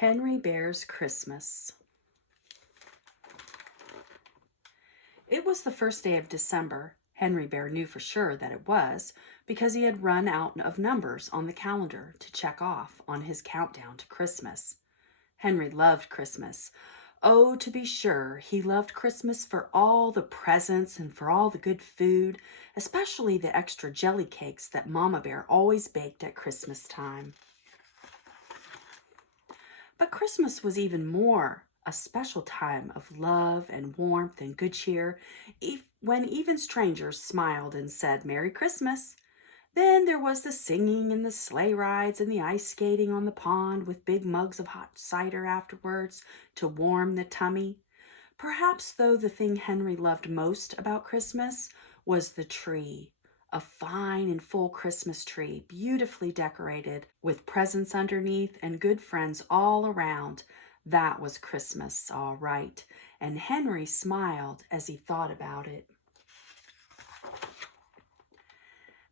Henry Bear's Christmas. It was the first day of December. Henry Bear knew for sure that it was because he had run out of numbers on the calendar to check off on his countdown to Christmas. Henry loved Christmas. Oh, to be sure, he loved Christmas for all the presents and for all the good food, especially the extra jelly cakes that Mama Bear always baked at Christmas time. But Christmas was even more a special time of love and warmth and good cheer, when even strangers smiled and said Merry Christmas. Then there was the singing and the sleigh rides and the ice skating on the pond with big mugs of hot cider afterwards to warm the tummy. Perhaps, though, the thing Henry loved most about Christmas was the tree. A fine and full Christmas tree, beautifully decorated with presents underneath and good friends all around. That was Christmas, all right, and Henry smiled as he thought about it.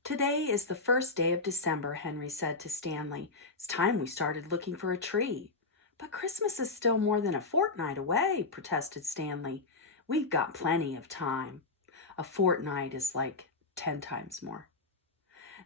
Today is the first day of December, Henry said to Stanley. It's time we started looking for a tree. But Christmas is still more than a fortnight away, protested Stanley. We've got plenty of time. A fortnight is like 10 times more.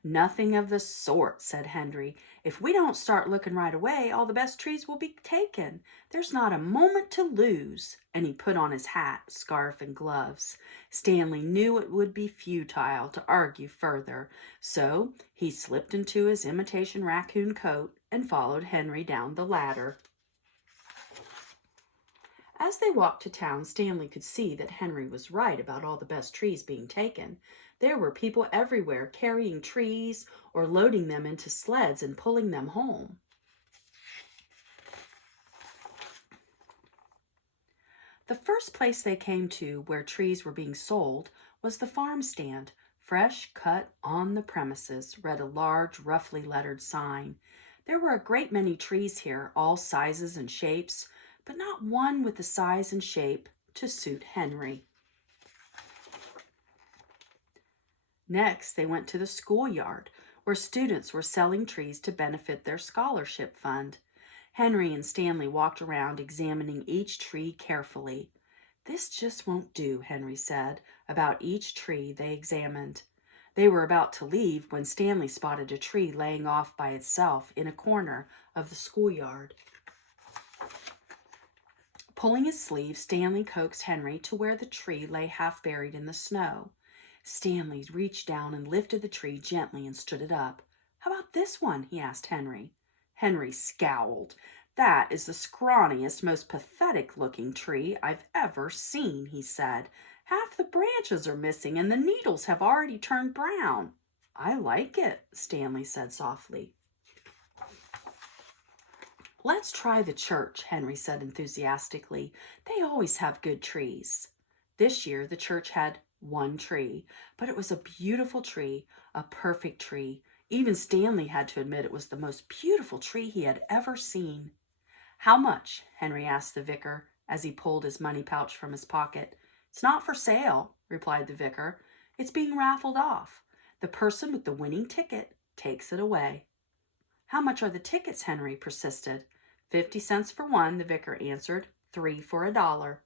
Nothing of the sort, said Henry. If we don't start looking right away, all the best trees will be taken. There's not a moment to lose. And he put on his hat, scarf, and gloves. Stanley knew it would be futile to argue further, so he slipped into his imitation raccoon coat and followed Henry down the ladder. As they walked to town, Stanley could see that Henry was right about all the best trees being taken. There were people everywhere carrying trees or loading them into sleds and pulling them home. The first place they came to where trees were being sold was the farm stand. Fresh cut on the premises, read a large, roughly lettered sign. There were a great many trees here, all sizes and shapes, but not one with the size and shape to suit Henry. Next, they went to the schoolyard, where students were selling trees to benefit their scholarship fund. Henry and Stanley walked around examining each tree carefully. This just won't do, Henry said about each tree they examined. They were about to leave when Stanley spotted a tree laying off by itself in a corner of the schoolyard. Pulling his sleeve, Stanley coaxed Henry to where the tree lay half buried in the snow. Stanley reached down and lifted the tree gently and stood it up. How about this one? He asked Henry. Henry scowled. That is the scrawniest, most pathetic-looking tree I've ever seen, he said. Half the branches are missing and the needles have already turned brown. I like it, Stanley said softly. Let's try the church, Henry said enthusiastically. They always have good trees. This year the church had one tree, but it was a beautiful tree, a perfect tree. Even Stanley had to admit it was the most beautiful tree he had ever seen. How much? Henry asked the vicar as he pulled his money pouch from his pocket. It's not for sale, replied the vicar. It's being raffled off. The person with the winning ticket takes it away. How much are the tickets? Henry persisted. 50 cents for one, the vicar answered. 3 for $1.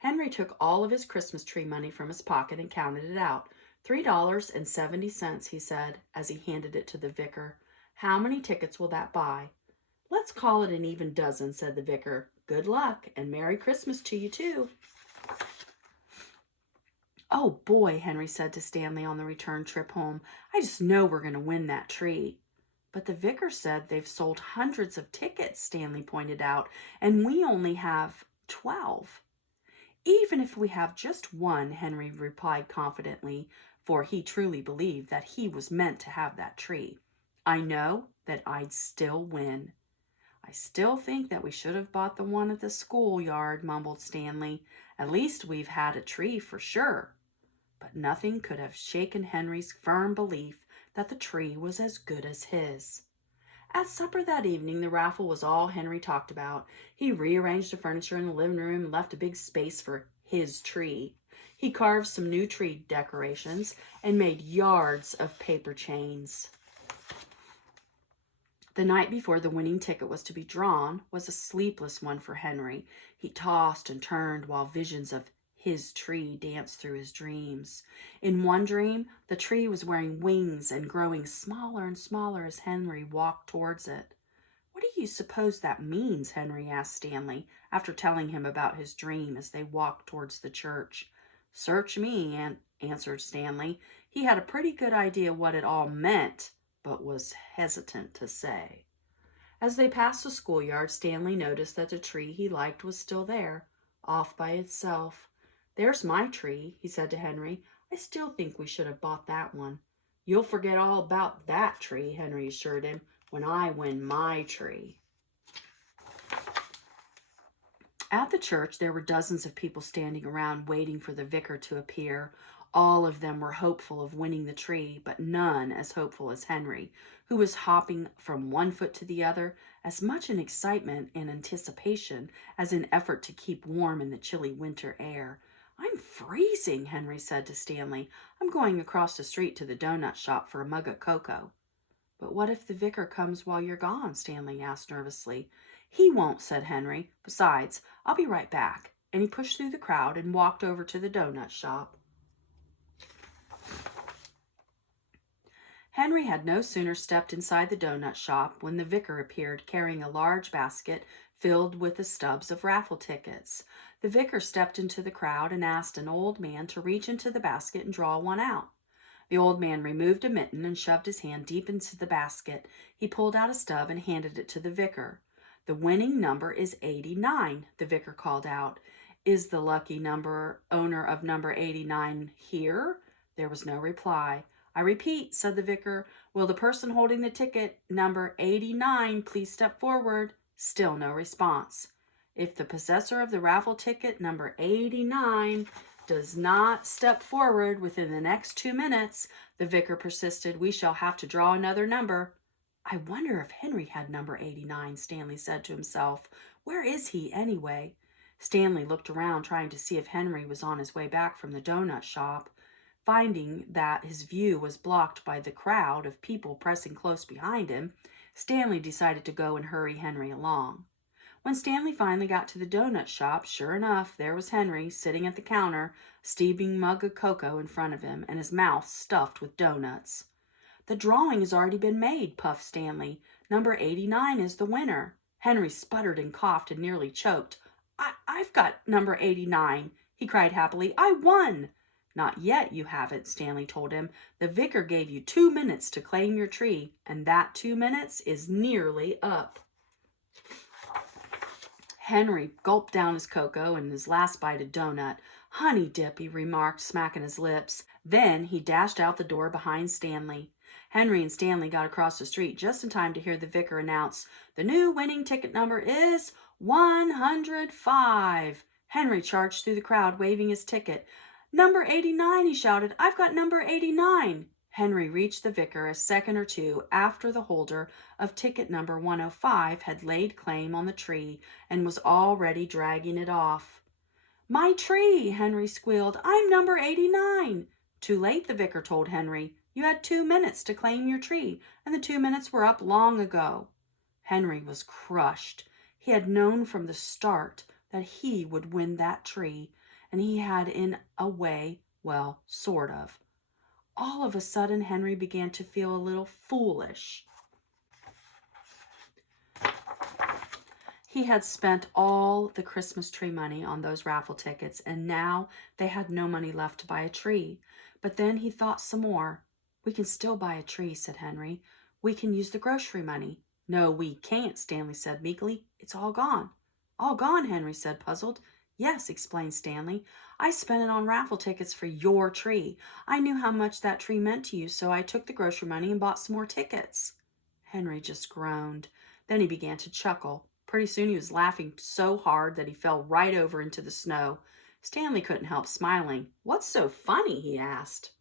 Henry took all of his Christmas tree money from his pocket and counted it out. $3.70, he said, as he handed it to the vicar. How many tickets will that buy? Let's call it an even dozen, said the vicar. Good luck, and Merry Christmas to you, too. Oh, boy, Henry said to Stanley on the return trip home. I just know we're going to win that tree. But the vicar said they've sold hundreds of tickets, Stanley pointed out, and we only have 12. Even if we have just one, Henry replied confidently, for he truly believed that he was meant to have that tree. I know that I'd still win. I still think that we should have bought the one at the schoolyard, mumbled Stanley. At least we've had a tree for sure. But nothing could have shaken Henry's firm belief that the tree was as good as his. At supper that evening, the raffle was all Henry talked about. He rearranged the furniture in the living room and left a big space for his tree. He carved some new tree decorations and made yards of paper chains. The night before the winning ticket was to be drawn was a sleepless one for Henry. He tossed and turned while visions of his tree danced through his dreams. In one dream, the tree was wearing wings and growing smaller and smaller as Henry walked towards it. "What do you suppose that means?" Henry asked Stanley after telling him about his dream as they walked towards the church. "Search me," answered Stanley. He had a pretty good idea what it all meant, but was hesitant to say. As they passed the schoolyard, Stanley noticed that the tree he liked was still there, off by itself. "There's my tree," he said to Henry. "I still think we should have bought that one." "You'll forget all about that tree," Henry assured him, "when I win my tree." At the church, there were dozens of people standing around waiting for the vicar to appear. All of them were hopeful of winning the tree, but none as hopeful as Henry, who was hopping from one foot to the other, as much in excitement and anticipation as in effort to keep warm in the chilly winter air. "I'm freezing," Henry said to Stanley. "I'm going across the street to the donut shop for a mug of cocoa." "But what if the vicar comes while you're gone?" Stanley asked nervously. "He won't," said Henry. "Besides, I'll be right back." And he pushed through the crowd and walked over to the donut shop. Henry had no sooner stepped inside the donut shop when the vicar appeared carrying a large basket filled with the stubs of raffle tickets. The vicar stepped into the crowd and asked an old man to reach into the basket and draw one out. The old man removed a mitten and shoved his hand deep into the basket. He pulled out a stub and handed it to the vicar. "The winning number is 89, the vicar called out. "Is the lucky owner of number 89 here?" There was no reply. "I repeat," said the vicar, "will the person holding the ticket, number 89, please step forward?" Still no response. "If the possessor of the raffle ticket, number 89, does not step forward within the next 2 minutes," the vicar persisted, "we shall have to draw another number." "I wonder if Henry had number 89, Stanley said to himself. "Where is he, anyway?" Stanley looked around, trying to see if Henry was on his way back from the donut shop. Finding that his view was blocked by the crowd of people pressing close behind him, Stanley decided to go and hurry Henry along. When Stanley finally got to the donut shop, sure enough, there was Henry sitting at the counter, a steaming mug of cocoa in front of him, and his mouth stuffed with donuts. "The drawing has already been made," puffed Stanley. "Number 89 is the winner." Henry sputtered and coughed and nearly choked. I've got number 89, he cried happily. "I won." "Not yet, you haven't," Stanley told him. "The vicar gave you 2 minutes to claim your tree, and that 2 minutes is nearly up." Henry gulped down his cocoa and his last bite of donut. "Honey dip," he remarked, smacking his lips. Then he dashed out the door behind Stanley. Henry and Stanley got across the street just in time to hear the vicar announce, "The new winning ticket number is 105. Henry charged through the crowd, waving his ticket. "Number 89, he shouted. "I've got number 89. Henry reached the vicar a second or two after the holder of ticket number 105 had laid claim on the tree and was already dragging it off. "My tree," Henry squealed. "I'm number 89. "Too late," the vicar told Henry. "You had 2 minutes to claim your tree, and the 2 minutes were up long ago." Henry was crushed. He had known from the start that he would win that tree, and he had in a way, well, sort of. All of a sudden, Henry began to feel a little foolish. He had spent all the Christmas tree money on those raffle tickets, and now they had no money left to buy a tree. But then he thought some more. "We can still buy a tree," said Henry. "We can use the grocery money." "No, we can't," Stanley said meekly. "It's all gone." "All gone?" Henry said, puzzled. "Yes," explained Stanley. "I spent it on raffle tickets for your tree. I knew how much that tree meant to you, so I took the grocery money and bought some more tickets." Henry just groaned. Then he began to chuckle. Pretty soon he was laughing so hard that he fell right over into the snow. Stanley couldn't help smiling. "What's so funny?" he asked.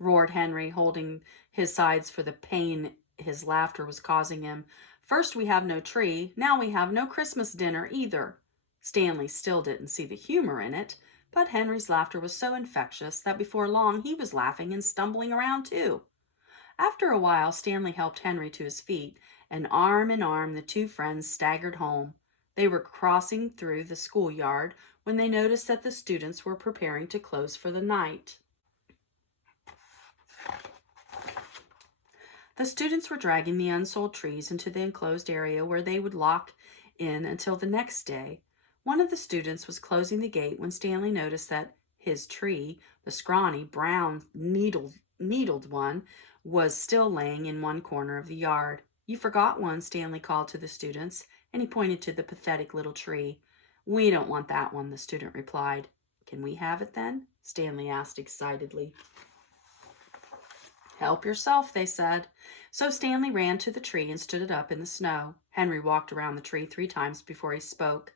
Roared Henry, holding his sides for the pain his laughter was causing him. "First we have no tree, now we have no Christmas dinner either." Stanley still didn't see the humor in it, but Henry's laughter was so infectious that before long he was laughing and stumbling around too. After a while, Stanley helped Henry to his feet, and arm in arm the two friends staggered home. They were crossing through the schoolyard when they noticed that the students were preparing to close for the night. The students were dragging the unsold trees into the enclosed area where they would lock in until the next day. One of the students was closing the gate when Stanley noticed that his tree, the scrawny, brown, needled one, was still laying in one corner of the yard. "You forgot one," Stanley called to the students, and he pointed to the pathetic little tree. "We don't want that one," the student replied. "Can we have it then?" Stanley asked excitedly. "Help yourself," they said. So Stanley ran to the tree and stood it up in the snow. Henry walked around the tree 3 times before he spoke.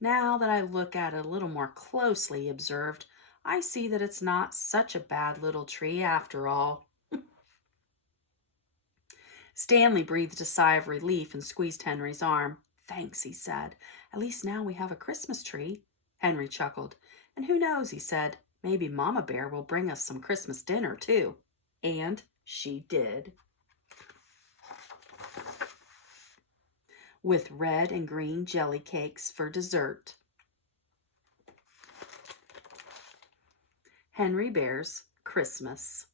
"Now that I look at it a little more closely," he observed, "I see that it's not such a bad little tree after all." Stanley breathed a sigh of relief and squeezed Henry's arm. "Thanks," he said. "At least now we have a Christmas tree." Henry chuckled. "And who knows," he said, "maybe Mama Bear will bring us some Christmas dinner, too." And she did. With red and green jelly cakes for dessert. Henry Bear's Christmas.